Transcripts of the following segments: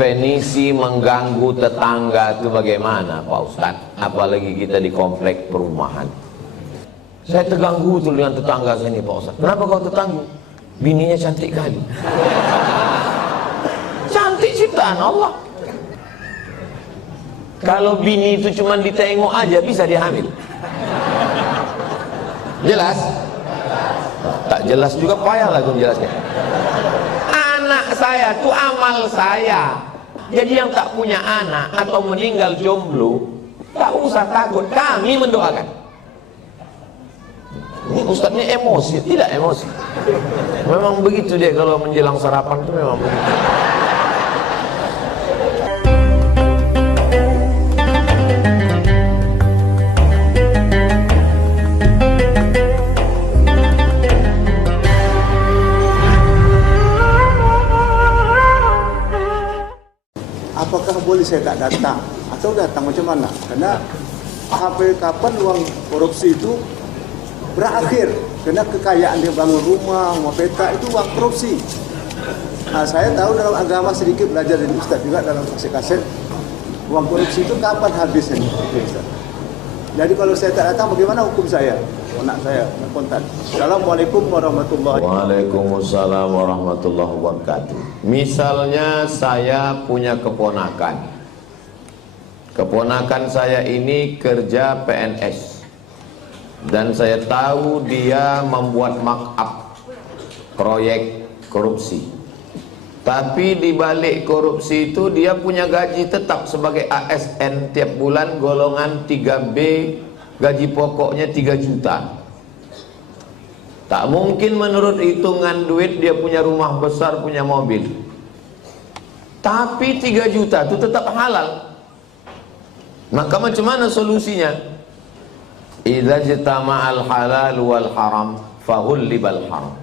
Definisi mengganggu tetangga itu bagaimana Pak Ustadz? Apalagi kita di komplek perumahan. Saya terganggu tuh dengan tetangga saya ini Pak Ustadz. Kenapa kau terganggu? Bininya cantik kali. Cantik ciptaan Allah. Kalau bini itu cuma ditengok aja bisa dihamil. Jelas? Tak jelas juga payah lah aku menjelaskan. Anak saya itu amal saya. Jadi yang tak punya anak atau meninggal jomblo, tak usah takut, kami mendoakan. Ini ustadznya emosi, tidak emosi. Memang begitu dia kalau menjelang sarapan itu memang begitu. Apakah boleh saya tak datang atau datang macam mana? Karena sampai kapan uang korupsi itu berakhir? Karena kekayaan dia bangun rumah peta itu uang korupsi. Nah, saya tahu dalam agama sedikit belajar dari Ustaz juga dalam kaset-kaset uang korupsi itu kapan habisnya? Jadi kalau saya tak datang bagaimana hukum saya? Anak saya kontak. Assalamualaikum warahmatullahi wabarakatuh. Waalaikumsalam warahmatullahi wabarakatuh. Misalnya saya punya keponakan. Keponakan saya ini kerja PNS. Dan saya tahu dia membuat markup proyek korupsi. Tapi di balik korupsi itu dia punya gaji tetap sebagai ASN tiap bulan golongan 3B, gaji pokoknya 3 juta. Tak mungkin menurut hitungan duit dia punya rumah besar, punya mobil. Tapi 3 juta itu tetap halal. Maka macam mana solusinya? Idza jitama'al halal wal haram fahullibal haram.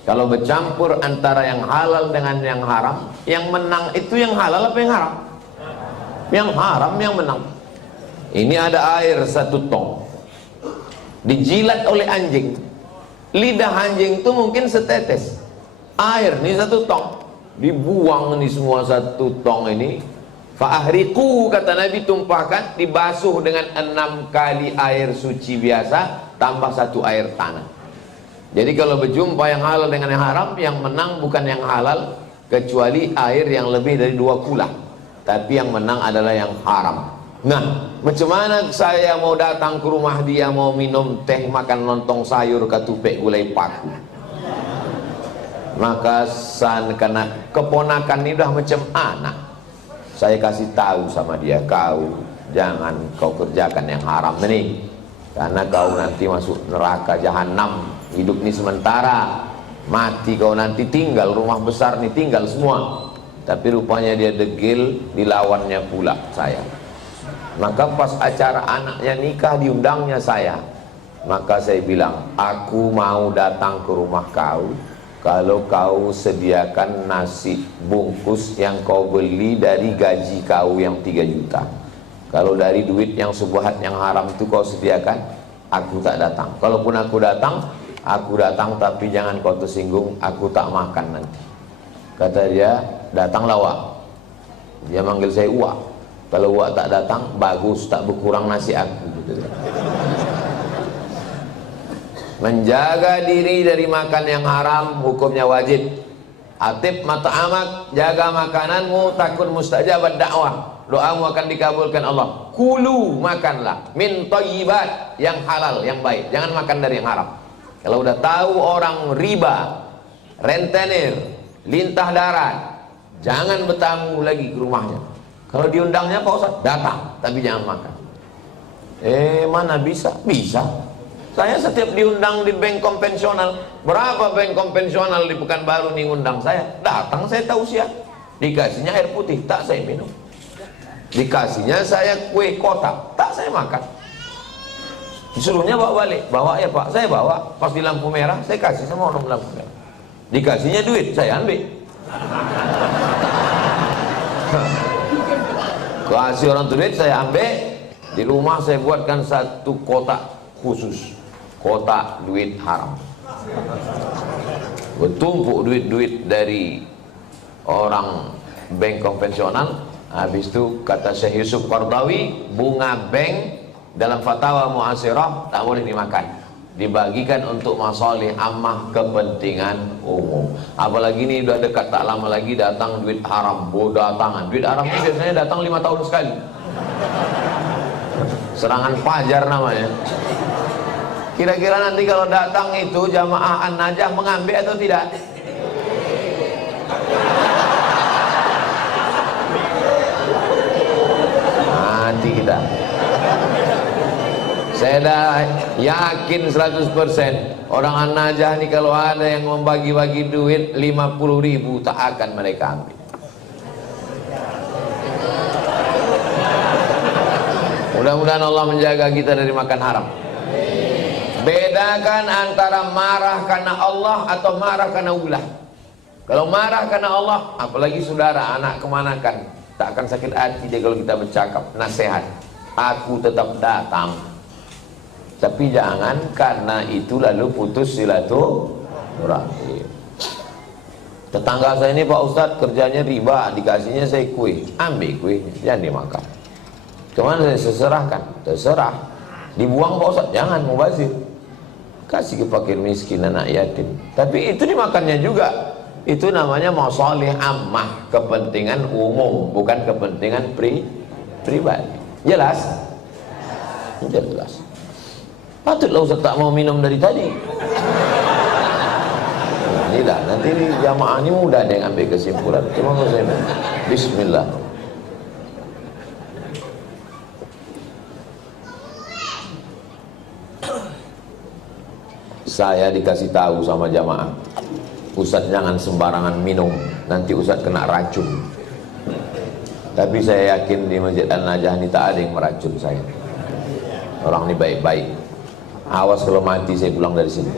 Kalau bercampur antara yang halal dengan yang haram, yang menang itu yang halal apa yang haram? Yang haram yang menang. Ini ada air 1 tong. Dijilat oleh anjing. Lidah anjing itu mungkin setetes. Air ini 1 tong. Dibuang ini semua 1 tong ini. Fa'ahriku kata Nabi, tumpahkan, dibasuh dengan 6 kali air suci biasa tambah 1 air tanah. Jadi kalau berjumpa yang halal dengan yang haram, yang menang bukan yang halal kecuali air yang lebih dari 2 kula. Tapi yang menang adalah yang haram. Nah, macam mana saya mau datang ke rumah dia, mau minum teh, makan lontong sayur, ketupek gulai paku? Maka karena keponakan ini udah macam anak, saya kasih tahu sama dia, kau jangan kau kerjakan yang haram ini, karena kau nanti masuk neraka jahanam. Hidup ini sementara, mati kau nanti tinggal rumah besar nih, tinggal semua. Tapi rupanya dia degil, dilawannya pula saya. Maka pas acara anaknya nikah, diundangnya saya. Maka saya bilang, aku mau datang ke rumah kau kalau kau sediakan nasi bungkus yang kau beli dari gaji kau yang 3 juta. Kalau dari duit yang subhat yang haram itu kau sediakan, aku tak datang. Kalaupun aku datang tapi jangan kau tersinggung, aku tak makan nanti. Kata dia, datanglah Wak. Dia manggil saya Wak. Kalau Wak tak datang, bagus, tak berkurang nasi aku. Gitu. Menjaga diri dari makan yang haram hukumnya wajib. Atib mata'amak, jaga makananmu, takun mustajabat dakwah, doamu akan dikabulkan Allah. Kulu, makanlah min thayyibat, yang halal, yang baik. Jangan makan dari yang haram. Kalau udah tahu orang riba, rentenir, lintah darat, jangan bertamu lagi ke rumahnya. Kalau diundangnya Pak Ustaz, datang, tapi jangan makan. Mana bisa? Bisa. Saya setiap diundang di bank konvensional, berapa bank konvensional di Pekanbaru nih ngundang saya, datang saya tausiah. Dikasihnya air putih, tak saya minum. Dikasihnya saya kue kotak, tak saya makan. Disuruhnya bawa balik, bawa ya Pak, saya bawa. Pas di lampu merah, saya kasih sama orang lampu merah. Dikasihnya duit, saya ambil. Kasih orang duit, saya ambil. Di rumah saya buatkan 1 kotak khusus, kotak duit haram. Bertumpuk duit-duit dari orang bank konvensional. Habis itu kata Syekh Yusuf Qardawi, bunga bank dalam fatwa mu'asirah tak boleh dimakan, dibagikan untuk masalih ammah, kepentingan umum. Apalagi ini udah dekat, tak lama lagi datang duit haram, datangan duit haram ini biasanya datang 5 tahun sekali. Serangan fajar namanya. Kira-kira nanti kalau datang itu jamaah An-Najah mengambil atau tidak? Nanti kita. Saya dah yakin 100% orang An-Najah ini kalau ada yang membagi-bagi duit 50.000 tak akan mereka ambil. Mudah-mudahan Allah menjaga kita dari makan haram. Bedakan antara marah karena Allah atau marah karena ulah. Kalau marah karena Allah, apalagi saudara, anak kemanakan, tak akan sakit hati dia kalau kita bercakap nasihat. Aku tetap datang. Tapi jangan karena itu lalu putus silaturahim. Tetangga saya ini Pak Ustadz kerjanya riba, dikasihnya saya kue, ambil kuenya, jangan dimakan. Kemana saya serahkan? Terserah. Dibuang Pak Ustadz, jangan mubazir. Kasih ke fakir miskin, anak yatim. Tapi itu dimakannya juga. Itu namanya masalih ammah, kepentingan umum, bukan kepentingan pribadi. Jelas? Jelas. Patutlah Ustaz tak mau minum dari tadi. Tidak, nanti ini jamaah ini mudah ada yang ambil kesimpulan. Cuma saya Bismillah. Saya dikasih tahu sama jamaah, Ustaz jangan sembarangan minum, nanti Ustaz kena racun. Tapi saya yakin di Masjid An-Najah ini tak ada yang meracun saya. Orang ini baik-baik. Awas kalau mati saya pulang dari sini.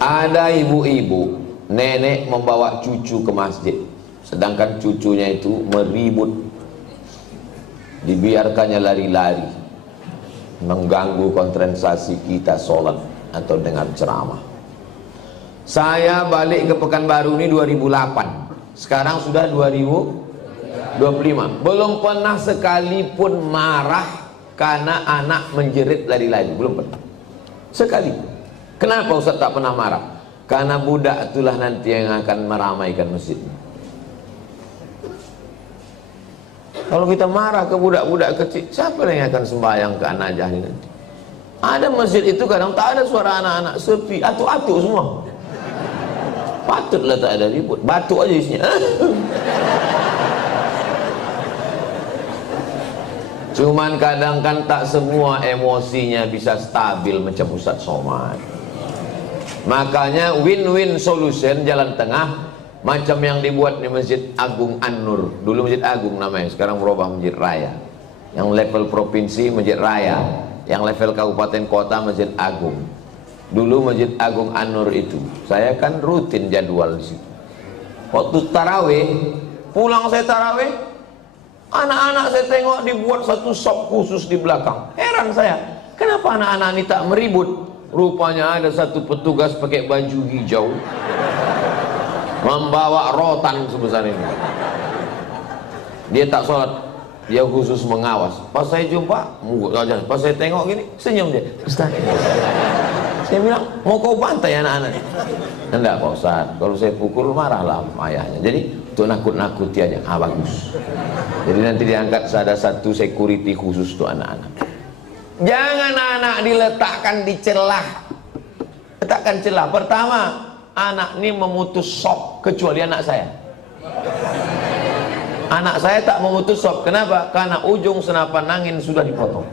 Ada ibu-ibu, nenek membawa cucu ke masjid, sedangkan cucunya itu meribut, dibiarkannya lari-lari, mengganggu konsentrasi kita sholat atau dengar ceramah. Saya balik ke Pekanbaru ini 2008, sekarang sudah 2025, belum pernah sekalipun marah karena anak menjerit lari-lari, belum pernah sekali. Kenapa Ustaz tak pernah marah? Karena budak itulah nanti yang akan meramaikan masjid. Kalau kita marah ke budak-budak kecil, siapa yang akan sembahyang ke An-Najah ini nanti? Ada masjid itu kadang tak ada suara anak-anak, sepi, atuk-atuk semua. Patutlah tak ada ribut, batuk aja isinya. Cuman kadang kan tak semua emosinya bisa stabil macam Ustaz Somad. Makanya win-win solution, jalan tengah, macam yang dibuat di Masjid Agung An-Nur. Dulu Masjid Agung namanya, sekarang berubah Masjid Raya. Yang level provinsi Masjid Raya, yang level kabupaten kota Masjid Agung. Dulu Masjid Agung An-Nur itu, saya kan rutin jadwal di situ. Waktu tarawih, pulang saya tarawih, anak-anak saya tengok dibuat satu sop khusus di belakang. Heran saya, kenapa anak-anak ini tak meribut? Rupanya ada satu petugas pakai baju hijau, membawa rotan sebesar ini. Dia tak sholat, dia khusus mengawas. Pas saya jumpa, pas saya tengok gini, senyum dia. Ustaz, saya bilang, mau kau bantai anak-anak? Enggak Pak Ustaz, kalau saya pukul marahlah ayahnya. Jadi untuk nakut-nakuti aja. Bagus. Jadi nanti diangkat ada satu security khusus untuk anak-anak. Jangan anak diletakkan di celah. Letakkan celah. Pertama, anak ini memutus sop, kecuali anak saya. Anak saya tak memutus sop. Kenapa? Karena ujung senapan angin sudah dipotong.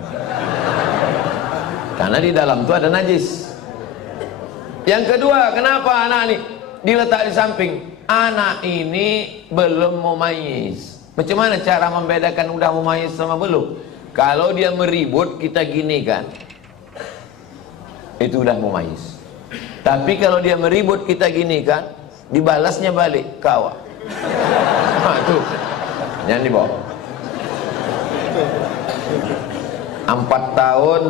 Karena di dalam itu ada najis. Yang kedua, kenapa anak ini diletak di samping? Anak ini belum mumayyiz. Macam mana cara membedakan udah mumayyiz sama belum? Kalau dia meribut, kita gini kan, itu udah mumayyiz. Tapi kalau dia meribut, kita gini kan, dibalasnya balik, kawa. Nah, tuh, jangan dibawa. 4 tahun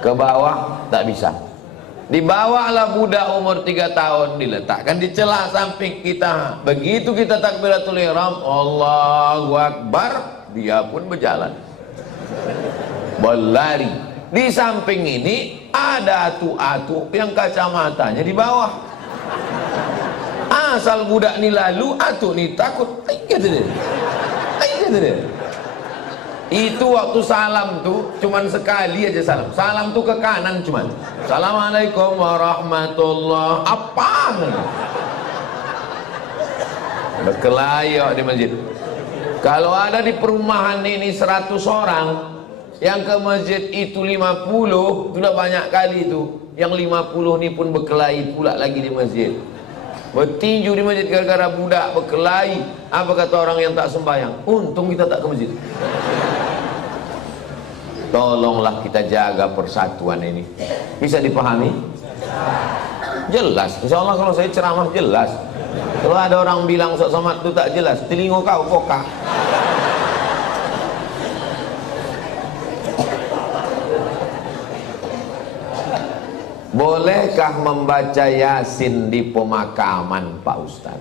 ke bawah tak bisa. Dibawalah budak umur 3 tahun, diletakkan di celah samping kita. Begitu kita takbiratul ihram, Allahu Akbar, dia pun berjalan, berlari. Di samping ini ada atu-atu yang kacamatanya di bawah. Asal budak ni lalu, atu ni takut. Kata dia. Itu waktu salam tuh cuman sekali aja salam. Salam tuh ke kanan cuman. Assalamualaikum warahmatullah. Apa? Berkelayok di masjid. Kalau ada di perumahan ini 100 orang, yang ke masjid itu 50, sudah banyak kali itu. Yang 50 ini pun berkelahi pula lagi di masjid. Bertinju di masjid gara-gara budak berkelahi. Apa kata orang yang tak sembahyang? Untung kita tak ke masjid. Tolonglah kita jaga persatuan ini. Bisa dipahami? Jelas. Insya Allah kalau saya ceramah jelas. Kalau ada orang bilang Ustaz Somad itu tak jelas, telinga kau pokak. Bolehkah membaca Yasin di pemakaman, Pak Ustaz?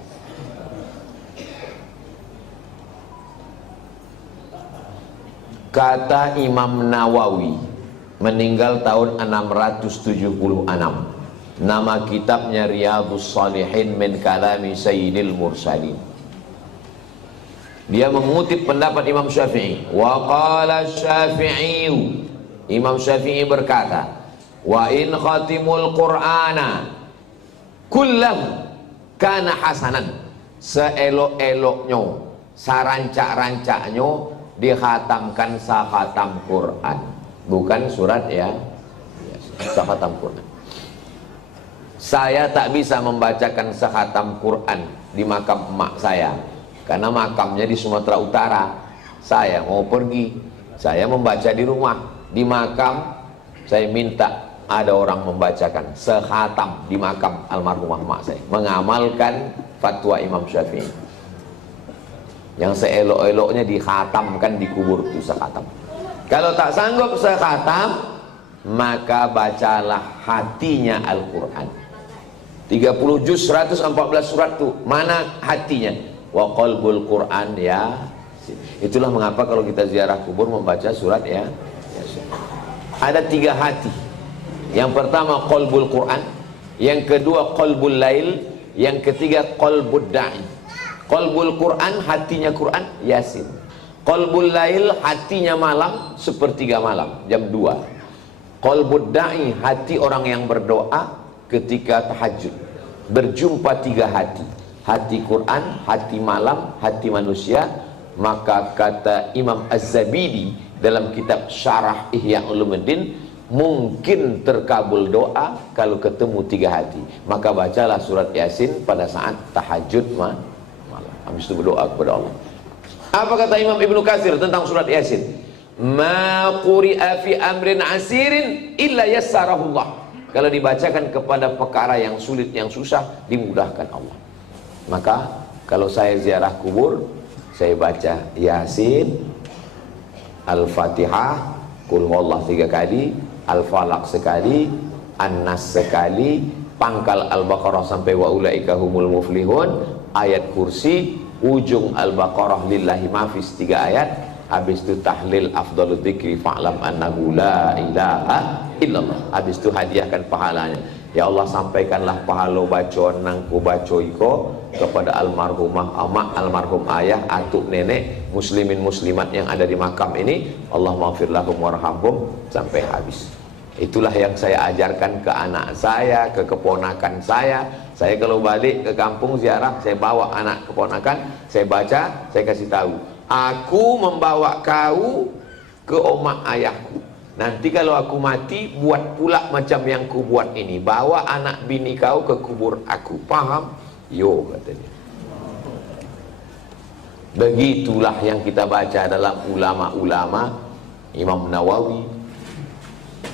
Kata Imam Nawawi, meninggal tahun 676. Nama kitabnya Riyadhus Shalihin min kalami Sayyidil Mursalin. Dia mengutip pendapat Imam Syafi'i. Wa qala Syafi'i, Imam Syafi'i berkata, wa in khatimul Qur'ana kullahu kana hasanan. Seelok-eloknya, sarancak-rancaknya dikhatamkan sakhatam Quran, bukan surat ya, sakhatam Quran. Saya tak bisa membacakan sakhatam Quran di makam emak saya karena makamnya di Sumatera Utara. Saya mau pergi, saya membaca di rumah. Di makam saya minta ada orang membacakan sekhatam di makam almarhumah emak saya, mengamalkan fatwa Imam Syafi'i. Yang seelok-eloknya dikhatamkan di kubur itu sekhatam. Kalau tak sanggup sekhatam, maka bacalah hatinya Al-Quran. 30 juz 114 surat tuh, mana hatinya? Wa qalbul Quran ya. Itulah mengapa kalau kita ziarah kubur membaca surat ya. Ada 3 hati. Yang pertama qalbul Quran, yang kedua qalbul lail, yang ketiga qalbud da'i. Qalbul Quran, hatinya Quran, Yasin. Qalbul lail, hatinya malam, sepertiga malam, jam 2. Qalbud da'i, hati orang yang berdoa ketika tahajud. Berjumpa 3 hati. Hati Quran, hati malam, hati manusia. Maka kata Imam Az-Zabidi dalam kitab Syarah Ihya Ulumuddin, mungkin terkabul doa kalau ketemu 3 hati. Maka bacalah surat Yasin pada saat tahajud malam. Habis itu berdoa kepada Allah. Apa kata Imam Ibnu Katsir tentang surat Yasin? Ma quri'a fi amrin asirin illa yassarahullah. Kalau dibacakan kepada perkara yang sulit, yang susah, dimudahkan Allah. Maka kalau saya ziarah kubur, saya baca Yasin, Al-Fatihah, Qul huwallahu 3 kali, Al-Falaq sekali, An-Nas sekali, pangkal Al-Baqarah sampai wa ulaika humul muflihun, ayat kursi, ujung Al-Baqarah lillahi mafis 3 ayat, habis itu tahlil afdalul dzikri fa'lam annahu la ilaha illallah. Habis itu hadiahkan pahalanya. Ya Allah, sampaikanlah pahala bacaan nangku baco iko kepada almarhumah amak, almarhum ayah, atuk nenek, muslimin muslimat yang ada di makam ini. Allah maghfir lahum warhamhum sampai habis. Itulah yang saya ajarkan ke anak saya, ke keponakan saya. Saya kalau balik ke kampung ziarah, saya bawa anak keponakan, saya baca, saya kasih tahu. Aku membawa kau ke omak ayahku. Nanti kalau aku mati, buat pula macam yang ku buat ini. Bawa anak bini kau ke kubur aku. Paham? Yo, katanya. Begitulah yang kita baca dalam ulama-ulama Imam Nawawi.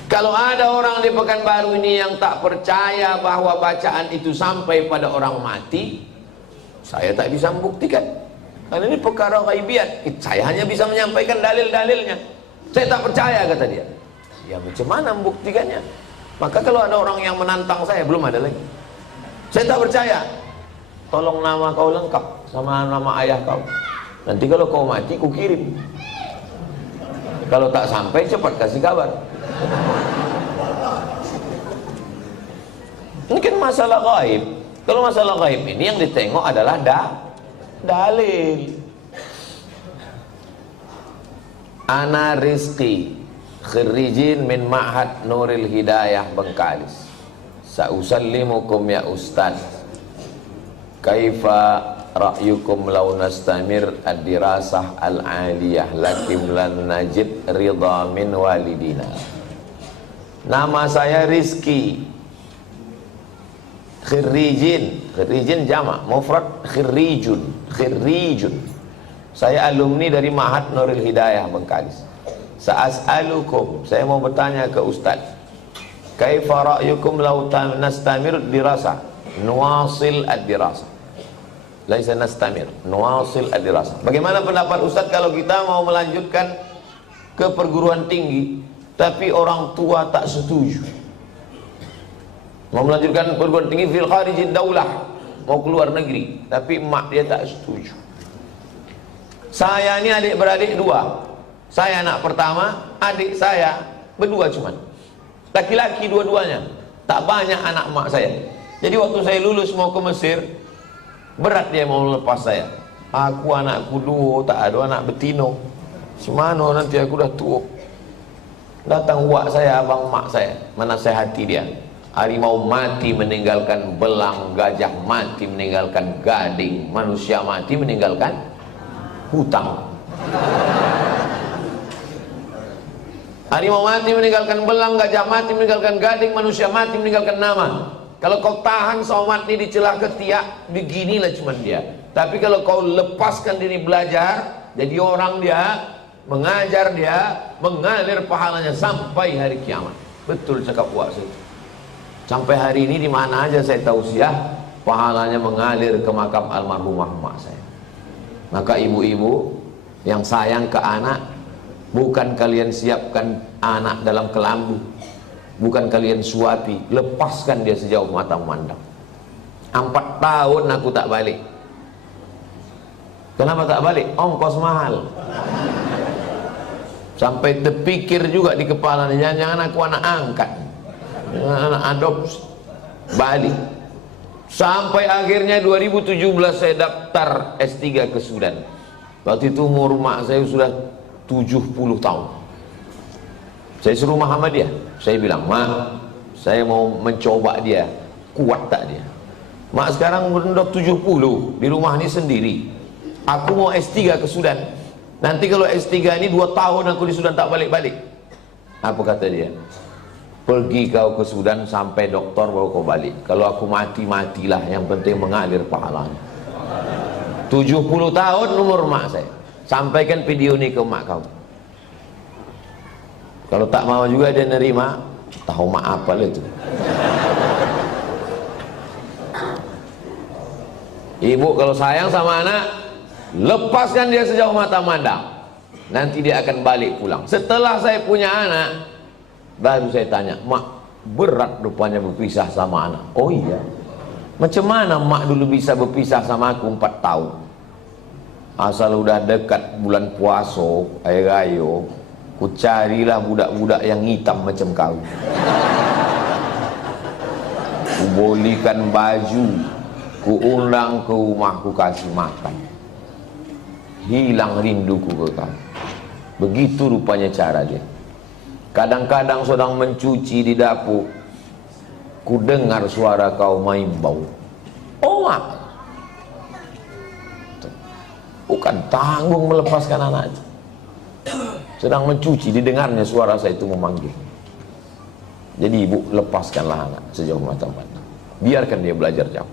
Kalau ada orang di Pekanbaru ini yang tak percaya bahwa bacaan itu sampai pada orang mati, saya tak bisa membuktikan. Karena ini perkara ghaibiat. Saya hanya bisa menyampaikan dalil-dalilnya. Saya tak percaya, kata dia. Ya macam mana membuktikannya? Maka kalau ada orang yang menantang saya, belum ada lagi. Saya tak percaya. Tolong nama kau lengkap sama nama ayah kau. Nanti kalau kau mati, ku kirim. Kalau tak sampai, cepat kasih kabar. Ini kan masalah gaib. Kalau masalah gaib ini yang ditengok adalah dalil. Ana Rizki, khirijin min Ma'had Nuril Hidayah Bengkalis. Sa'usallimukum ya Ustaz. Kaifa ra'yukum law nastamir ad-dirasah al-aliyah lakim lan najid ridha min walidina. Nama saya Rizki. Khirijin jamak, mufrad khirijun. Saya alumni dari Ma'had Nuril Hidayah Bengkalis. Sa'as'alukum, saya mau bertanya ke Ustaz. Kaifa ra'yukum law nastamir dirasah, nuwasil ad-dirasah. Laisa nastamir, nuwasil ad-dirasah. Bagaimana pendapat Ustaz kalau kita mau melanjutkan ke perguruan tinggi tapi orang tua tak setuju? Mau melanjutkan perguruan tinggi fil kharijid daulah, mau keluar negeri, tapi emak dia tak setuju. Saya ini adik-beradik dua. Saya anak pertama, adik saya berdua cuman. Laki-laki dua-duanya. Tak banyak anak emak saya. Jadi waktu saya lulus mau ke Mesir, berat dia mau lepas saya. Aku anakku dua, tak ada anak betino. Semana nanti aku dah tua. Datang uak saya, abang emak saya, menasehati dia. Harimau mati meninggalkan belang, gajah mati meninggalkan gading, manusia mati meninggalkan hutang. Harimau mati meninggalkan belang, gajah mati meninggalkan gading, manusia mati meninggalkan nama. Kalau kau tahan somat ini di celah ketiak, beginilah cuman dia. Tapi kalau kau lepaskan diri belajar, jadi orang dia, mengajar dia, mengalir pahalanya sampai hari kiamat. Betul cakap puas itu. Sampai hari ini di mana aja saya tausiah, pahalanya mengalir ke makam almarhumah emak saya. Maka ibu-ibu yang sayang ke anak, bukan kalian siapkan anak dalam kelambu, bukan kalian suapi, lepaskan dia sejauh mata memandang. 4 tahun aku tak balik. Kenapa tak balik? Ongkos mahal. Sampai terpikir juga di kepala, jangan-jangan aku anak angkat, anak adopsi, balik. Sampai akhirnya 2017 saya daftar S3 ke Sudan. Waktu itu umur mak saya sudah 70 tahun. Saya suruh Muhammadiyah. Saya bilang, "Mak, saya mau mencoba dia, kuat tak dia?" Mak sekarang udah 70, di rumah ini sendiri. Aku mau S3 ke Sudan. Nanti kalau S3 ini 2 tahun aku di Sudan tak balik-balik. Apa kata dia? Pergi kau ke Sudan sampai doktor baru kau balik. Kalau aku mati, matilah, yang penting mengalir pahalanya. 70 tahun umur mak saya. Sampaikan video ini ke mak kau. Kalau tak mau juga dia nerima, tahu mak apa itu. Ibu kalau sayang sama anak, lepaskan dia sejauh mata mandang. Nanti dia akan balik pulang. Setelah saya punya anak, baru saya tanya, "Mak, berat rupanya berpisah sama anak." "Oh iya." "Macam mana mak dulu bisa berpisah sama aku 4 tahun? Asal udah dekat bulan puasa, air ayo, ku carilah budak-budak yang hitam macam kau. Ku bolikan baju, ku undang ke rumah, ku kasih makan. Hilang rinduku ke kau." Begitu rupanya cara dia. Kadang-kadang sedang mencuci di dapur, ku dengar suara kau main bau. "Oh mak." Bukan tanggung melepaskan anak itu. Sedang mencuci, didengarnya suara saya itu memanggil. Jadi ibu, lepaskanlah anak sejauh mata pandang. Biarkan dia belajar jauh.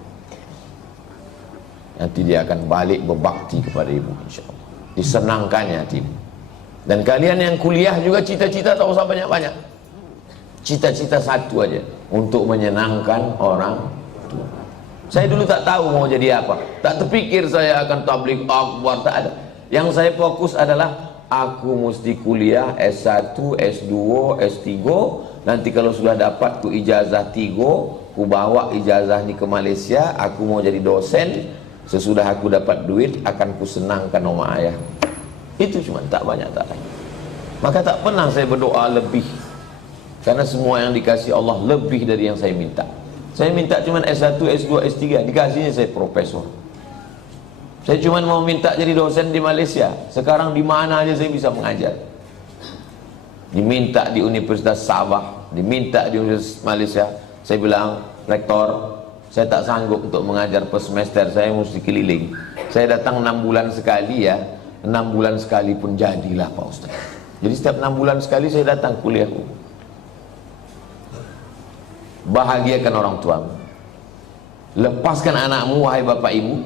Nanti dia akan balik berbakti kepada ibu, insya Allah. Disenangkannya hati ibu. Dan kalian yang kuliah juga cita-cita tak usah banyak-banyak. Cita-cita satu aja, untuk menyenangkan orang tua. Saya dulu tak tahu mau jadi apa. Tak terpikir saya akan tabligh akbar, tak ada. Yang saya fokus adalah aku mesti kuliah S1, S2, S3 nanti kalau sudah dapat ku ijazah 3, ku bawa ijazah ini ke Malaysia, aku mau jadi dosen, sesudah aku dapat duit akan ku senangkan oma ayah. Itu cuma, tak banyak, tak lain. Maka tak pernah saya berdoa lebih, karena semua yang dikasih Allah lebih dari yang saya minta. Saya minta cuma S1, S2, S3, dikasihnya saya profesor. Saya cuma mau minta jadi dosen di Malaysia, sekarang di mana aja saya bisa mengajar. Diminta di Universitas Sabah, diminta di Universitas Malaysia. Saya bilang, rektor, saya tak sanggup untuk mengajar per semester, saya mesti keliling. Saya datang 6 bulan sekali ya, 6 bulan sekali pun jadilah Pak Ustaz. Jadi setiap 6 bulan sekali saya datang kuliah. Bahagiakan orang tuamu, lepaskan anakmu wahai bapak ibu.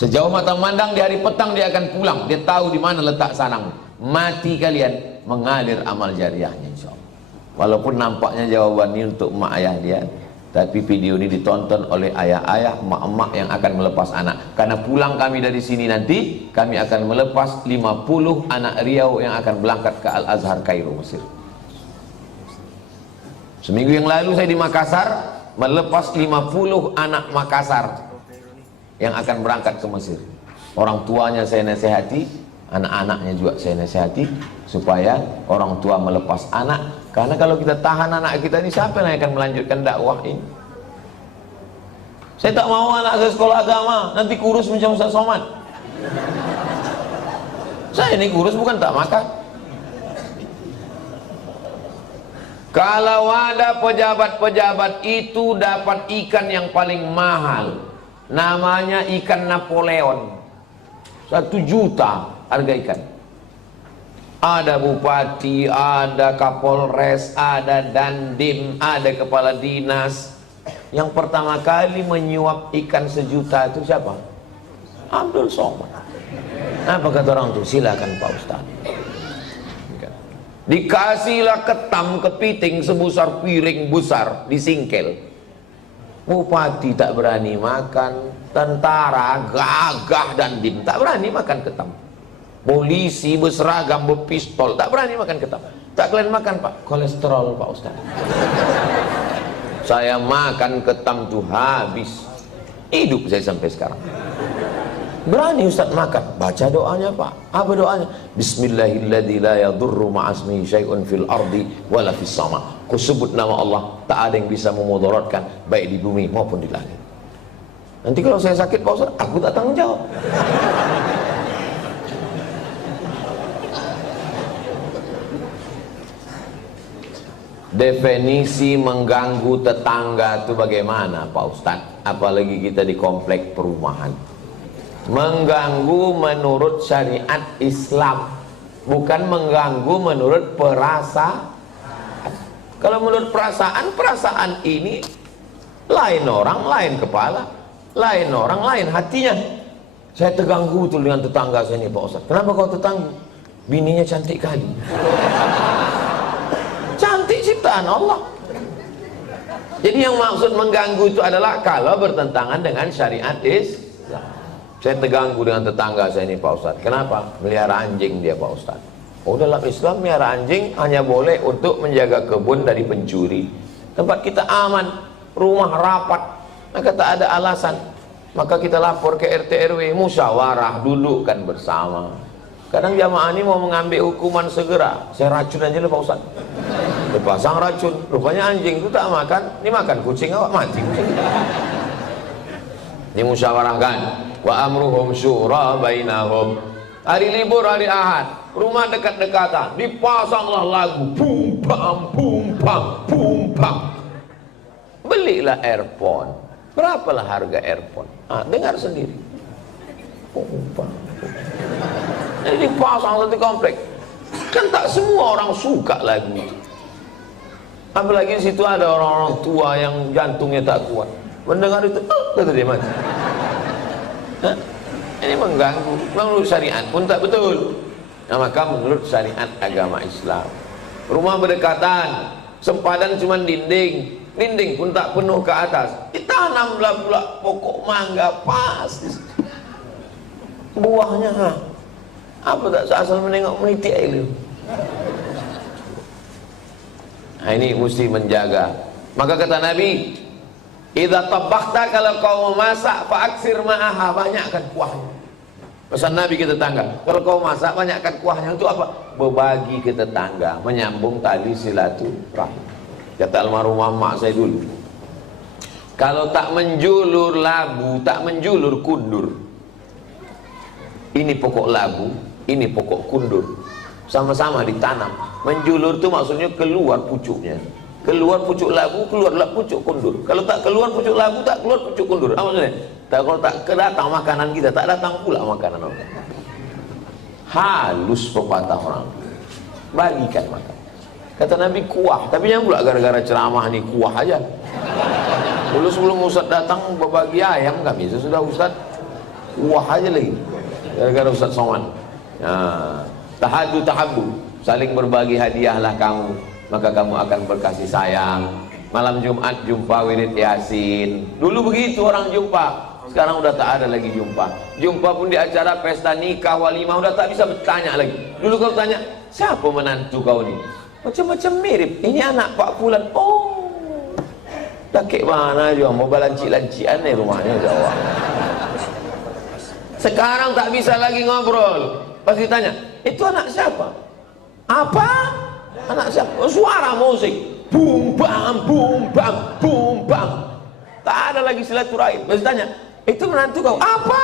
Sejauh mata memandang di hari petang dia akan pulang, dia tahu di mana letak sarang. Mati kalian mengalir amal jariahnya insyaallah. Walaupun nampaknya jawaban ini untuk emak ayah dia, tapi video ini ditonton oleh ayah-ayah, emak-emak yang akan melepas anak. Karena pulang kami dari sini nanti, kami akan melepas 50 anak Riau yang akan berangkat ke Al-Azhar Kairo, Mesir. Seminggu yang lalu saya di Makassar melepas 50 anak Makassar yang akan berangkat ke Mesir. Orang tuanya saya nasihati, anak-anaknya juga saya nasihati, supaya orang tua melepas anak. Karena kalau kita tahan anak kita ini, siapa yang akan melanjutkan dakwah ini? Saya tak mau anak saya sekolah agama, nanti kurus macam Ustaz Somad. Saya ini kurus bukan tak makan. Kalau ada pejabat-pejabat itu dapat ikan yang paling mahal, namanya ikan Napoleon, 1 juta harga ikan. Ada bupati, ada kapolres, ada dandim, ada kepala dinas. Yang pertama kali menyuap ikan 1 juta itu siapa? Abdul Somad. Apa kata orang itu? Silakan Pak Ustaz. Dikasihlah ketam kepiting sebesar piring besar, disingkel. Bupati tak berani makan, tentara gagah dan dim tak berani makan ketam. Polisi berseragam berpistol tak berani makan ketam. Tak kalian makan Pak, kolesterol Pak Ustaz. Saya makan ketam tuh habis, hidup saya sampai sekarang. Berani Ustaz makan, baca doanya Pak. Apa doanya? Bismillahilladzi la yadurru ma'asmihi syai'un fil ardi wala fis sama. Ku sebut nama Allah, tak ada yang bisa memudaratkan baik di bumi maupun di langit. Nanti kalau saya sakit Pak Ustaz, aku tak tanggung jawab. Definisi mengganggu tetangga itu bagaimana Pak Ustaz? Apalagi kita di komplek perumahan. Mengganggu menurut syariat Islam, bukan mengganggu menurut perasaan. Kalau menurut perasaan, perasaan ini lain orang, lain kepala, lain orang, lain hatinya. Saya terganggu tuh dengan tetangga saya ini Pak Ustaz. Kenapa kau terganggu? Bininya cantik kali. Cantik ciptaan Allah. Jadi yang maksud mengganggu itu adalah kalau bertentangan dengan syariat Islam. Saya terganggu dengan tetangga saya ini Pak Ustaz. Kenapa? Melihara anjing dia Pak Ustaz. Oh, dalam Islam melihara anjing hanya boleh untuk menjaga kebun dari pencuri. Tempat kita aman, rumah rapat, maka tak ada alasan. Maka kita lapor ke RT RW, musyawarah, dudukkan bersama. Kadang jamaah ini mau mengambil hukuman segera, saya racun aja loh Pak Ustaz. Dipasang racun, rupanya anjing itu tak makan, ini makan kucing awak mati kucing. Dimusyawarahkan. Wa amruhum syura bainahum. Hari libur, hari Ahad, rumah dekat-dekatan, dipasanglah lagu bum bam bum bam bum bam. Belilah earphone. Berapalah harga earphone? Dengar sendiri. Bum bam. Jadi dipasang di komplek. Kan tak semua orang suka lagu itu. Apalagi di situ ada orang-orang tua yang jantungnya tak kuat. Mendengar itu, kata dia mati. Ini mengganggu. Menurut syariat pun tak betul. Nah, maka menurut syariat agama Islam, rumah berdekatan, sempadan cuma dinding, dinding pun tak penuh ke atas, ditanamlah pula pokok mangga pas. Buahnya apa tak asal menengok meniti air. Nah, ini mesti menjaga. Maka kata Nabi, idza tabakhta, kalau kau memasak, faaksir ma'aha, banyakkan kuahnya. Pesan Nabi ke tetangga, kalau kau masak, banyakkan kuahnya. Untuk apa? Berbagi ke tetangga, menyambung tali silaturahim. Kata almarhumah mak saya dulu, kalau tak menjulur labu, tak menjulur kundur. Ini pokok labu, ini pokok kundur, sama-sama ditanam. Menjulur itu maksudnya keluar pucuknya. Keluar pucuk labu, keluarlah pucuk kundur. Kalau tak keluar pucuk labu, tak keluar pucuk kundur. Apa maksudnya? Kalau tak kedatang makanan kita, tak datang pula makanan orang. Halus pepatah orang. Bagikan makan. Kata Nabi, kuah. Tapi yang pula gara-gara ceramah nih kuah aja. Dulu sebelum Ustaz datang berbagi ayam kami, sesudah Ustaz kuah aja lagi. Gara-gara Ustaz Somad. Nah, tahadu tahabu, saling berbagi hadiahlah kamu, maka kamu akan berkasih sayang. Malam Jumat jumpa wirid Yasin. Dulu begitu orang jumpa. Sekarang udah tak ada lagi jumpa. Jumpa pun di acara pesta nikah, walimah, udah tak bisa bertanya lagi. Dulu kau tanya, siapa menantu kau ni? Macam-macam mirip. Ini anak Pak Fulan. Oh, dah kek mana juga, mau balancik-lancian nih rumahnya jauh. Sekarang tak bisa lagi ngobrol. Pas ditanya, itu anak siapa? Apa? Anak siapa? Oh, suara musik. Bum bam, bum bam, bum bam. Tak ada lagi silaturahim. Pas ditanya, itu menantu kau? Apa?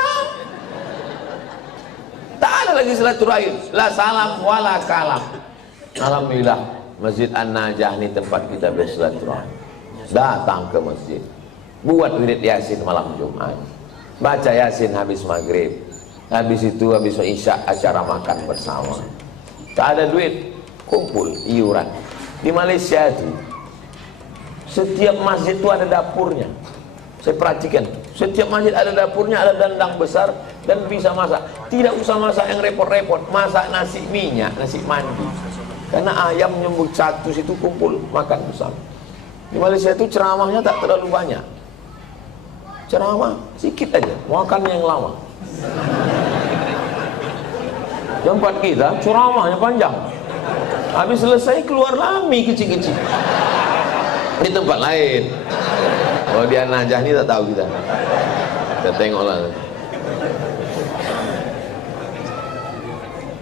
Tak ada lagi silaturahim. La salam wala kalam. Alhamdulillah, Masjid An-Najah ini tempat kita bersilaturahim. Datang ke masjid, buat wirid Yasin malam Jumat, baca Yasin habis maghrib, habis itu habis isya acara makan bersama. Tak ada duit, kumpul iuran. Di Malaysia itu setiap masjid itu ada dapurnya. Saya perhatikan, setiap masjid ada dapurnya, ada dandang besar dan bisa masak. Tidak usah masak yang repot-repot, masak nasi minyak, nasi mandi. Karena ayam nyembur satu situ kumpul makan bersama. Di Malaysia itu ceramahnya tak terlalu banyak. Ceramah sedikit aja, makan yang lama. Tempat kita ceramahnya panjang. Habis selesai keluar mie kecil-kecil. Di tempat lain. Kalau di An-Najah ini tak tahu kita. Kita tengoklah.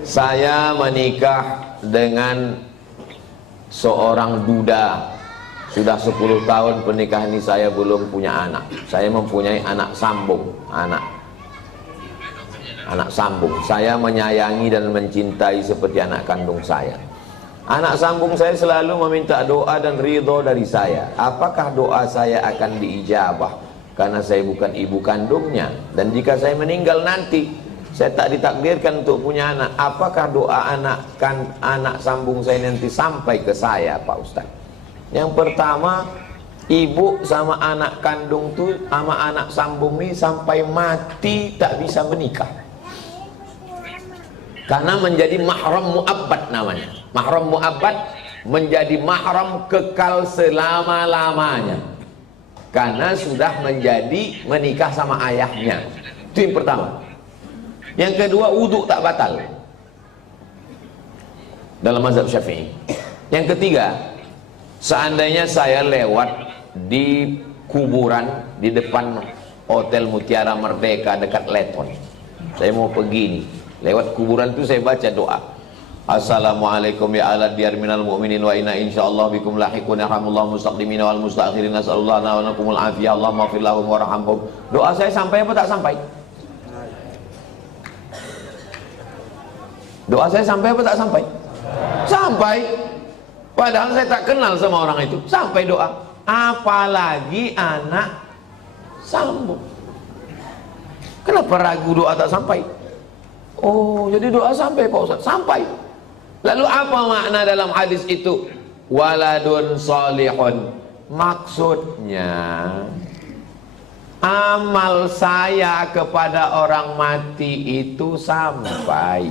Saya menikah dengan seorang duda. Sudah 10 tahun pernikahan ini saya belum punya anak. Saya mempunyai anak sambung, anak sambung. Saya menyayangi dan mencintai seperti anak kandung saya. Anak sambung saya selalu meminta doa dan ridho dari saya. Apakah doa saya akan diijabah? Karena saya bukan ibu kandungnya. Dan jika saya meninggal nanti, saya tak ditakdirkan untuk punya anak. Apakah doa anak sambung saya nanti sampai ke saya, Pak Ustaz? Yang pertama, ibu sama anak kandung tuh sama anak sambung ini sampai mati tak bisa menikah. Karena menjadi mahram mu'abbad namanya. Mahram mu'abbad menjadi mahram kekal selama-lamanya. Karena sudah menjadi menikah sama ayahnya. Itu yang pertama. Yang kedua, wudhu tak batal dalam mazhab Syafi'i. Yang ketiga, seandainya saya lewat di kuburan di depan Hotel Mutiara Merdeka dekat Leton, saya mau pergi nih, lewat kuburan itu saya baca doa, Assalamualaikum ya ala diyar minal mu'minin wa inna insyaallah bikum lahiqun yarhamullahu mustaqdimin wal mustakhirin nasallallahu wa lakumul afiyah Allahumma fir lahum warhamhum. Doa saya sampai apa tak sampai? Doa saya sampai apa tak sampai? Sampai. Padahal saya tak kenal sama orang itu. Sampai doa. Apalagi anak sambung. Kenapa ragu doa tak sampai? Oh, jadi doa sampai Pak Ustaz? Sampai. Lalu apa makna dalam hadis itu? Waladun salihun. Maksudnya amal saya kepada orang mati itu sampai.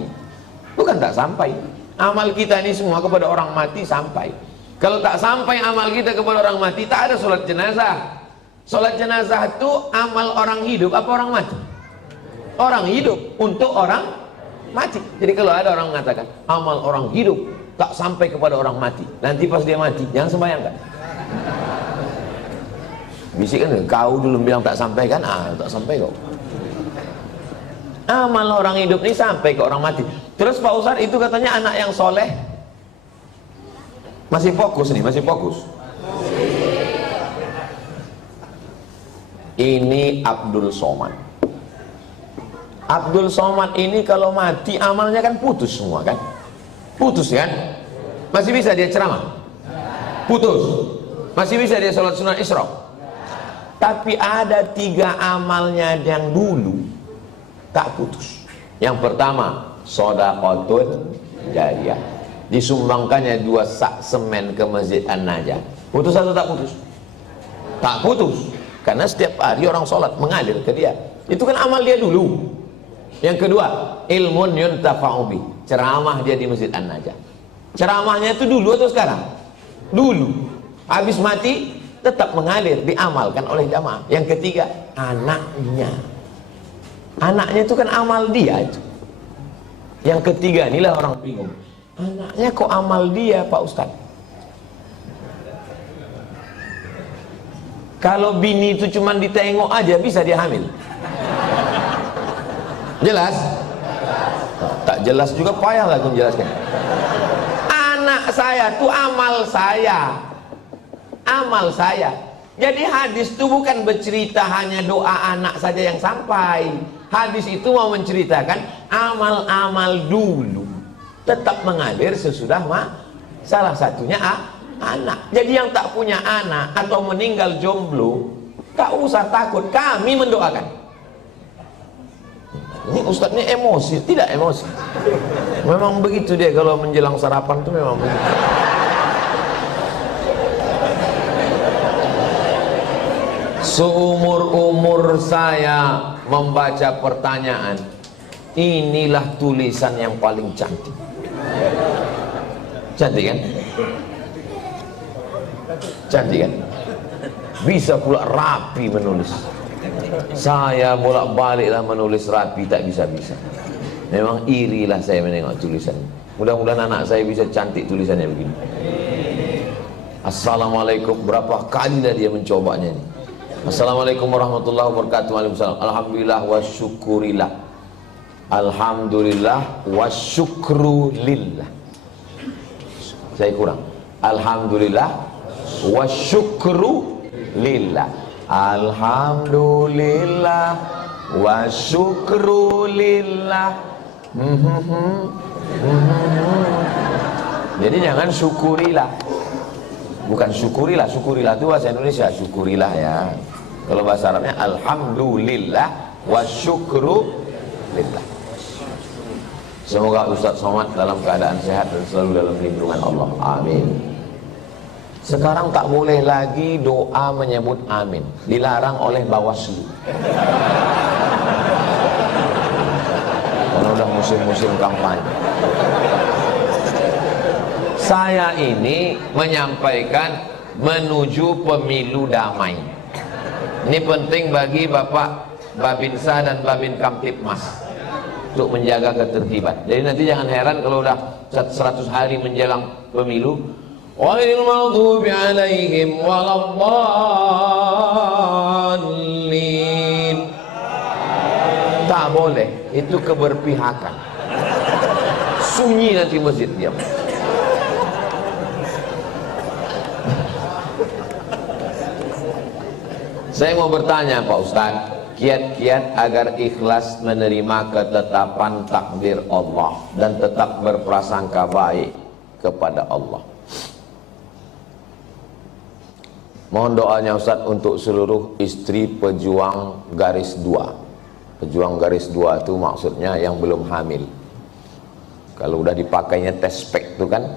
Bukan tak sampai. Amal kita ini semua kepada orang mati sampai. Kalau tak sampai amal kita kepada orang mati, tak ada sholat jenazah. Sholat jenazah itu amal orang hidup apa orang mati? Orang hidup untuk orang mati. Jadi kalau ada orang mengatakan amal orang hidup tak sampai kepada orang mati. Nanti pas dia mati, jangan sembahyang kan? Bisik kan, kau dulu bilang tak sampai kan? Tak sampai kau. Amal orang hidup ini sampai ke orang mati. Terus Pak Ustadz itu katanya anak yang soleh. Masih fokus nih, masih fokus. Ini Abdul Somad. Abdul Somad ini kalau mati amalnya kan putus semua kan? Putus kan? Masih bisa dia ceramah? Putus. Masih bisa dia sholat sunat Isra? Tapi ada 3 amalnya yang dulu tak putus. Yang pertama, shadaqatun jariyah. Disumbangkannya 2 sak semen ke Masjid An-Najah. Putus atau tak putus? Tak putus. Karena setiap hari orang sholat mengalir ke dia. Itu kan amal dia dulu. Yang kedua, ilmun yuntafa'u bih. Ceramah dia di Masjid An-Najah. Ceramahnya itu dulu atau sekarang? Dulu. Habis mati tetap mengalir, diamalkan oleh jamaah. Yang ketiga, anaknya. Anaknya itu kan amal dia itu. Yang ketiga, inilah orang bingung. Anaknya kok amal dia, Pak Ustadz? Kalau bini itu cuma ditengok aja bisa dia hamil. Jelas? Tak jelas juga payah lah aku menjelaskan. Anak saya itu amal saya. Amal saya. Jadi hadis itu bukan bercerita hanya doa anak saja yang sampai. Hadis itu mau menceritakan amal-amal dulu tetap mengalir sesudah salah satunya anak. Jadi yang tak punya anak atau meninggal jomblo, tak usah takut, kami mendoakan. Ini Ustadz ini emosi, tidak emosi. Memang begitu dia kalau menjelang sarapan tuh memang begitu. Seumur-umur saya membaca pertanyaan, inilah tulisan yang paling cantik. Cantik kan? Cantik kan? Bisa pula rapi menulis. Saya bolak-baliklah menulis rapi, tak bisa-bisa. Memang irilah saya menengok tulisan. Mudah-mudahan anak saya bisa cantik tulisannya begini. Assalamualaikum, berapa kali dah dia mencobanya ini. Assalamualaikum warahmatullahi wabarakatuh. Waalaikumsalam. Alhamdulillah wa syukurillah. Alhamdulillah wa syukru lillah. Saya kurang. Alhamdulillah wa syukru lillah. Alhamdulillah wa syukru lillah. Jadi jangan syukurilah. Bukan syukurilah. Syukurilah itu bahasa Indonesia, syukurilah ya. Kalau bahasa Arabnya alhamdulillah wa syukru lillah. Semoga Ustadz Somad dalam keadaan sehat dan selalu dalam lindungan Allah. Amin. Sekarang tak boleh lagi doa menyebut amin. Dilarang oleh Bawaslu. Karena udah musim-musim kampanye. Saya ini menyampaikan menuju pemilu damai. Ini penting bagi Bapak Babinsa dan Babin Kamtipmas untuk menjaga ketertiban. Jadi nanti jangan heran kalau udah 100 hari menjelang pemilu, ghairil maghdubi alaihim waladdallin. Tak boleh, itu keberpihakan. Sunyi nanti masjid diam. Saya mau bertanya Pak Ustadz, kiat-kiat agar ikhlas menerima ketetapan takdir Allah dan tetap berprasangka baik kepada Allah. Mohon doanya Ustadz untuk seluruh istri pejuang garis 2. Pejuang garis 2 itu maksudnya yang belum hamil. Kalau udah dipakainya tespek itu kan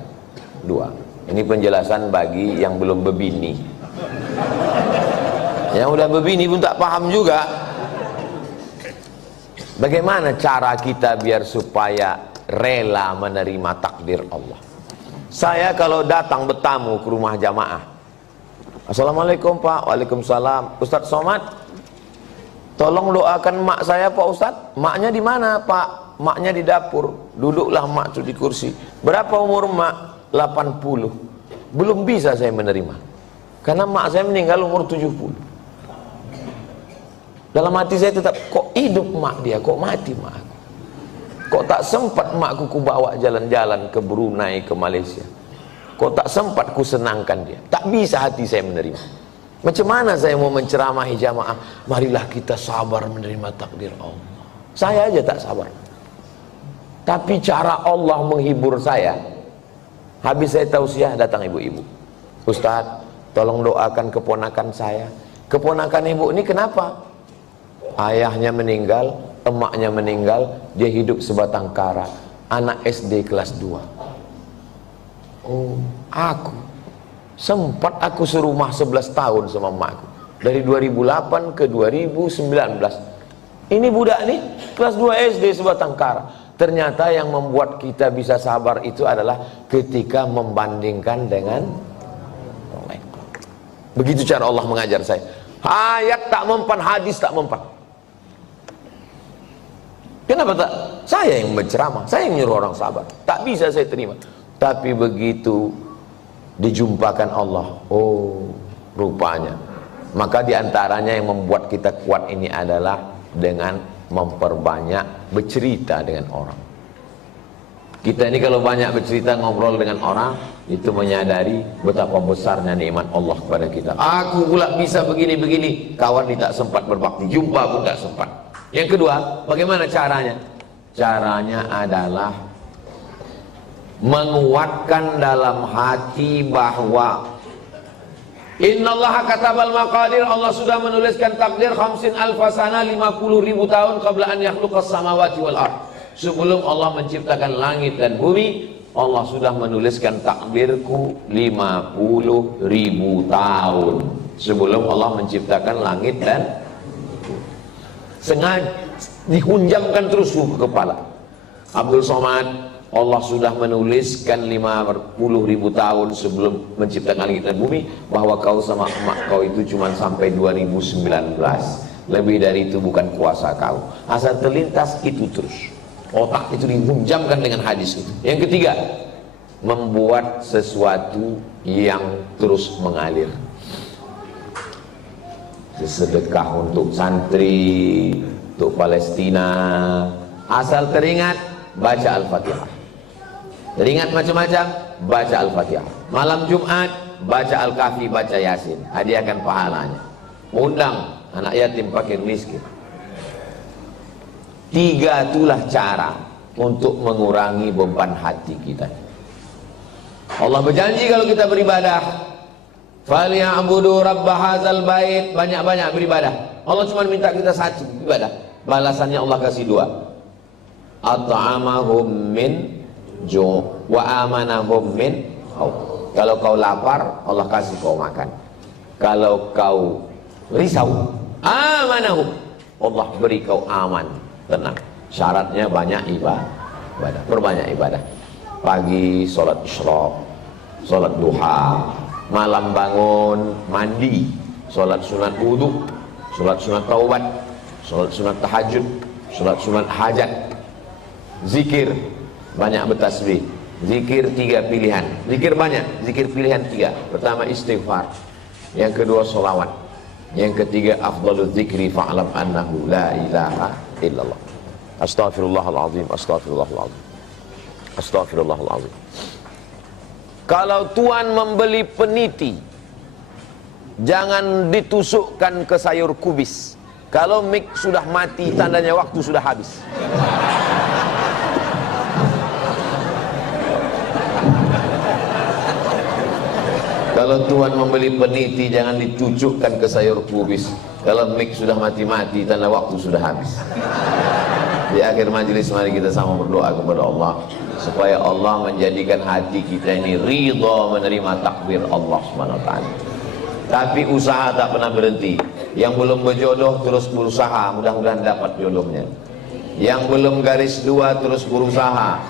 2. Ini penjelasan bagi yang belum berbini. Yang udah berbini pun tak paham juga. Bagaimana cara kita biar supaya rela menerima takdir Allah? Saya kalau datang bertamu ke rumah jamaah, Assalamualaikum Pak. Waalaikumsalam. Ustadz Somad, tolong doakan mak saya Pak Ustadz. Maknya di mana Pak? Maknya di dapur. Duduklah mak itu di kursi. Berapa umur mak? 80. Belum bisa saya menerima. Karena mak saya meninggal umur 70. Dalam hati saya tetap, kok hidup mak dia, kok mati mak aku? Kok tak sempat makku ku bawa jalan-jalan ke Brunei, ke Malaysia? Kok tak sempat ku senangkan dia? Tak bisa hati saya menerima. Macam mana saya mau menceramahi jamaah? Marilah kita sabar menerima takdir Allah. Saya aja tak sabar. Tapi cara Allah menghibur saya. Habis saya tausiah, datang ibu-ibu. Ustadz, tolong doakan keponakan saya. Keponakan ibu ini kenapa? Ayahnya meninggal, emaknya meninggal, dia hidup sebatang kara. Anak SD kelas 2. Oh, aku sempat aku serumah 11 tahun sama emakku. Dari 2008 ke 2019. Ini budak nih kelas 2 SD sebatang kara. Ternyata yang membuat kita bisa sabar itu adalah ketika membandingkan dengan orang lain. Begitu cara Allah mengajar saya. Ayat tak mempan, hadis tak mempan. Kenapa tak? Saya yang berceramah, saya yang nyuruh orang sabar. Tak bisa saya terima. Tapi begitu dijumpakan Allah, oh rupanya. Maka diantaranya yang membuat kita kuat ini adalah dengan memperbanyak bercerita dengan orang. Kita ini kalau banyak bercerita, ngobrol dengan orang, itu menyadari betapa besarnya nikmat Allah kepada kita. Aku pula bisa begini-begini, kawan ini tak sempat berbakti, jumpa pun tak sempat. Yang kedua, bagaimana caranya? Caranya adalah menguatkan dalam hati bahwa Innallaha katabal maqadir, Allah sudah menuliskan takdir 50 alfasana, 50.000 tahun qabla an yakhluqas samawati wal ard. Sebelum Allah menciptakan langit dan bumi, Allah sudah menuliskan takdirku 50.000 tahun sebelum Allah menciptakan langit dan sengaja dihunjamkan terus ke kepala. Abdul Somad, Allah sudah menuliskan 50.000 tahun sebelum menciptakan langit dan bumi bahwa kau sama emak kau itu cuma sampai 2019. Lebih dari itu bukan kuasa kau. Asal terlintas itu terus. Otak itu dihunjamkan dengan hadis itu. Yang ketiga, membuat sesuatu yang terus mengalir. Sedekah untuk santri, untuk Palestina. Asal teringat, baca Al-Fatihah. Teringat macam-macam, baca Al-Fatihah. Malam Jumat, baca Al-Kahfi, baca Yasin. Hadiahkan pahalanya. Undang anak yatim, fakir, miskin. 3 itulah cara untuk mengurangi beban hati kita. Allah berjanji kalau kita beribadah, falyabudu rabb hadzal bait, banyak-banyak beribadah. Allah cuma minta kita satu ibadah. Balasannya Allah kasih 2. At'amahum min ju' wa amanahum min khauf. Kalau kau lapar, Allah kasih kau makan. Kalau kau risau, amanahum, Allah beri kau aman, tenang. Syaratnya banyak ibadah, perbanyak ibadah. Pagi sholat isyraq, sholat duha, malam bangun mandi, sholat sunat wudu, sholat sunat taubat, sholat sunat tahajud, sholat sunat hajat, zikir, banyak bertasbih. Zikir 3 pilihan, zikir banyak, zikir pilihan 3. Pertama istighfar, yang kedua sholawat, yang ketiga afdalul zikri fa'lam annahu la ilaha illallah. Astaghfirullahaladzim, astaghfirullahaladzim, astaghfirullahaladzim. Kalau tuan membeli peniti, jangan ditusukkan ke sayur kubis. Kalau mik sudah mati, tandanya waktu sudah habis. Kalau tuan membeli peniti, jangan ditucukkan ke sayur kubis. Kalau mik sudah mati-mati, tanda waktu sudah habis. Di akhir majelis mari kita sama berdoa kepada Allah supaya Allah menjadikan hati kita ini ridha menerima takdir Allah SWT. Tapi usaha tak pernah berhenti. Yang belum berjodoh terus berusaha, mudah-mudahan dapat jodohnya. Yang belum garis 2 terus berusaha,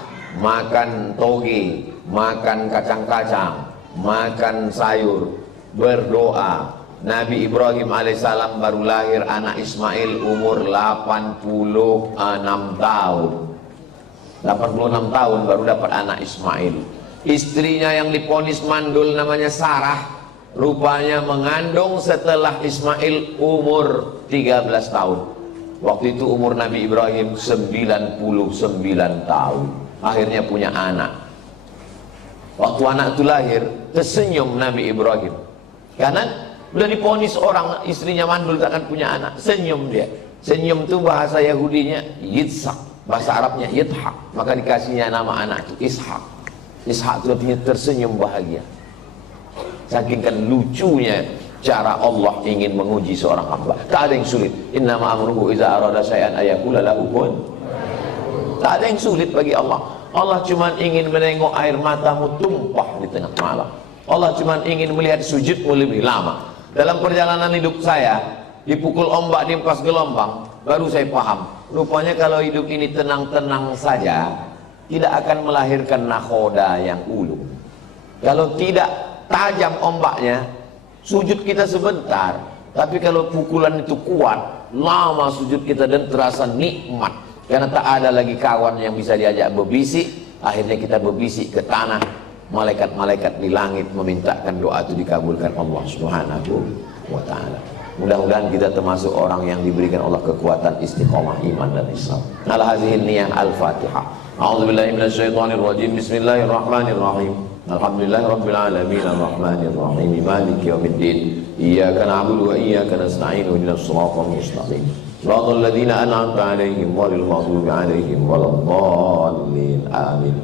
makan toge, makan kacang-kacang, makan sayur, berdoa. Nabi Ibrahim alaihissalam baru lahir anak Ismail umur 86 tahun. 86 tahun baru dapat anak Ismail. istrinya yang diponis mandul namanya Sarah, rupanya mengandung setelah Ismail umur 13 tahun. Waktu itu umur Nabi Ibrahim 99 tahun. Akhirnya punya anak. Waktu anak itu lahir, tersenyum Nabi Ibrahim. Karena udah diponis orang istrinya mandul takkan punya anak. Senyum dia. Senyum itu bahasa Yahudinya Yitzhak, bahasa Arabnya Yithak. Maka dikasihnya nama anak itu Ishak. Ishak itu artinya tersenyum bahagia. Saking kan lucunya cara Allah ingin menguji seorang hamba. Tak ada yang sulit. Innama amruhu iza arada syai'an ayaqula lahu kun. Tak ada yang sulit bagi Allah. Allah cuma ingin menengok air matamu tumpah di tengah malam. Allah cuma ingin melihat sujudmu lebih lama. Dalam perjalanan hidup saya, dipukul ombak, diempas gelombang, baru saya paham. Rupanya kalau hidup ini tenang-tenang saja, tidak akan melahirkan nakhoda yang ulung. Kalau tidak tajam ombaknya, sujud kita sebentar. Tapi kalau pukulan itu kuat, lama sujud kita dan terasa nikmat. Karena tak ada lagi kawan yang bisa diajak berbisik. Akhirnya kita berbisik ke tanah. Malaikat-malaikat di langit memintakan doa itu dikabulkan Allah Subhanahu wa ta'ala. Mudah-mudahan kita termasuk orang yang diberikan Allah kekuatan istiqomah iman dan Islam. Al-hazihin niyah al-fatihah. A'udzubillahi minasyaitonirrajim. Bismillahirrahmanirrahim. Alhamdulillahirabbil alamin arrahmanir rahim maliki yaumiddin. Iyyaka na'budu wa iyyaka nasta'in ihdinas siratal mustaqim. Shiratal ladzina an'amta 'alaihim ghairil maghdubi 'alaihim waladdallin. Amin.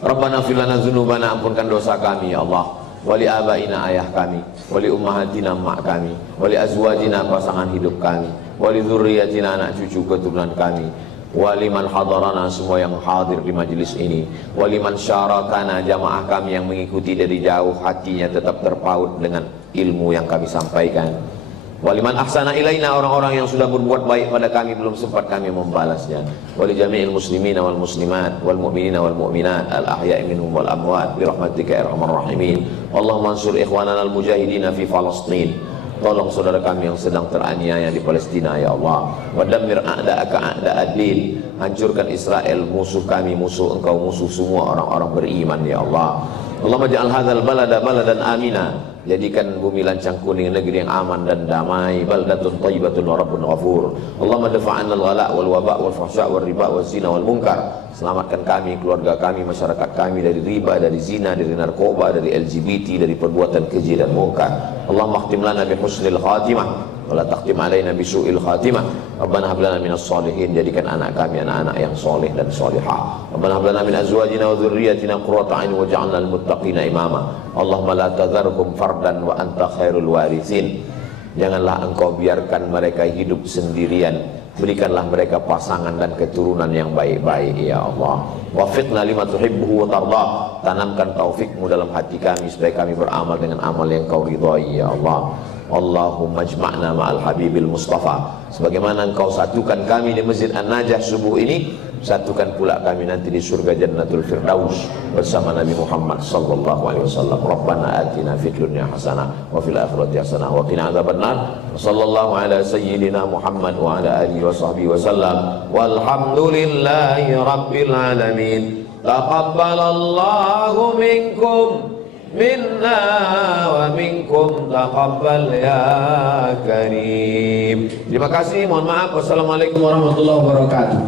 Rabbana fir lana dzunubana, ampunkan dosa kami ya Allah. Wali abaina, ayah kami, wali ummahatina, mak kami, wali azwajina, pasangan hidup kami, wali dzurriyyatina, anak cucu keturunan kami, wali man hadarana, semua yang hadir di majelis ini, wali man syarakana, jamaah kami yang mengikuti dari jauh, hatinya tetap terpaut dengan ilmu yang kami sampaikan, wali man ahsana ilaina, orang-orang yang sudah berbuat baik pada kami belum sempat kami membalasnya, wali jami'il muslimina wal muslimat wal mu'minina wal mu'minat al ahya'i minhum wal amwat bi rahmatika ya arhamar rahimin. Allahumma ansur ikhwanana al mujahidina fi Palestin, tolong saudara kami yang sedang teraniaya di Palestina ya Allah. Wa dammir a'da'aka a'da'ad-din, hancurkan Israel musuh kami, musuh engkau, musuh semua orang-orang beriman ya Allah. Allahumma ja'al hadzal balada baladan amina, jadikan bumi Lancang Kuning negeri yang aman dan damai, baldatun thayyibatun wa rabbun ghafur. Allahumma dafa'anna al-ghala' wal waba' wal fahsya' wal riba wal zina wal munkar, selamatkan kami, keluarga kami, masyarakat kami dari riba, dari zina, dari narkoba, dari LGBT, dari perbuatan keji dan munkar. Allahumma khtim lana bi husnil khatimah wa la takhtim alaina bi su'il khatimah. Rabbana hab lana minas shalihin, jadikan anak kami anak-anak yang soleh dan solehah. Rabbana hab lana min azwajina wa dhurriyyatina qurrata a'yun waj'alna lil muttaqina imama. Allahumma la tadharhum fardan wa anta khairul warithin. Janganlah engkau biarkan mereka hidup sendirian, berikanlah mereka pasangan dan keturunan yang baik-baik ya Allah. Wafiqna lima tuhibbuhu wa tardah, tanamkan taufikmu dalam hati kami supaya kami beramal dengan amal yang kau ridhai ya Allah. Allahumma jma'na ma'al habibil mustafa, sebagaimana engkau satukan kami di Masjid An-Najah subuh ini, satukan pula kami nanti di surga Jannatul Firdaus bersama Nabi Muhammad sallallahu alaihi wasallam. Rabbana atina fid dunya hasanah wa fil akhirati hasanah wa qina adzabannar. Sallallahu ala sayyidina Muhammad wa ala alihi wa sahbihi wasallam. Walhamdulillahi rabbil alamin. Taqabbalallahu minkum minna wa minkum taqabbal ya karim. Terima kasih, mohon maaf. Wassalamualaikum warahmatullahi wabarakatuh.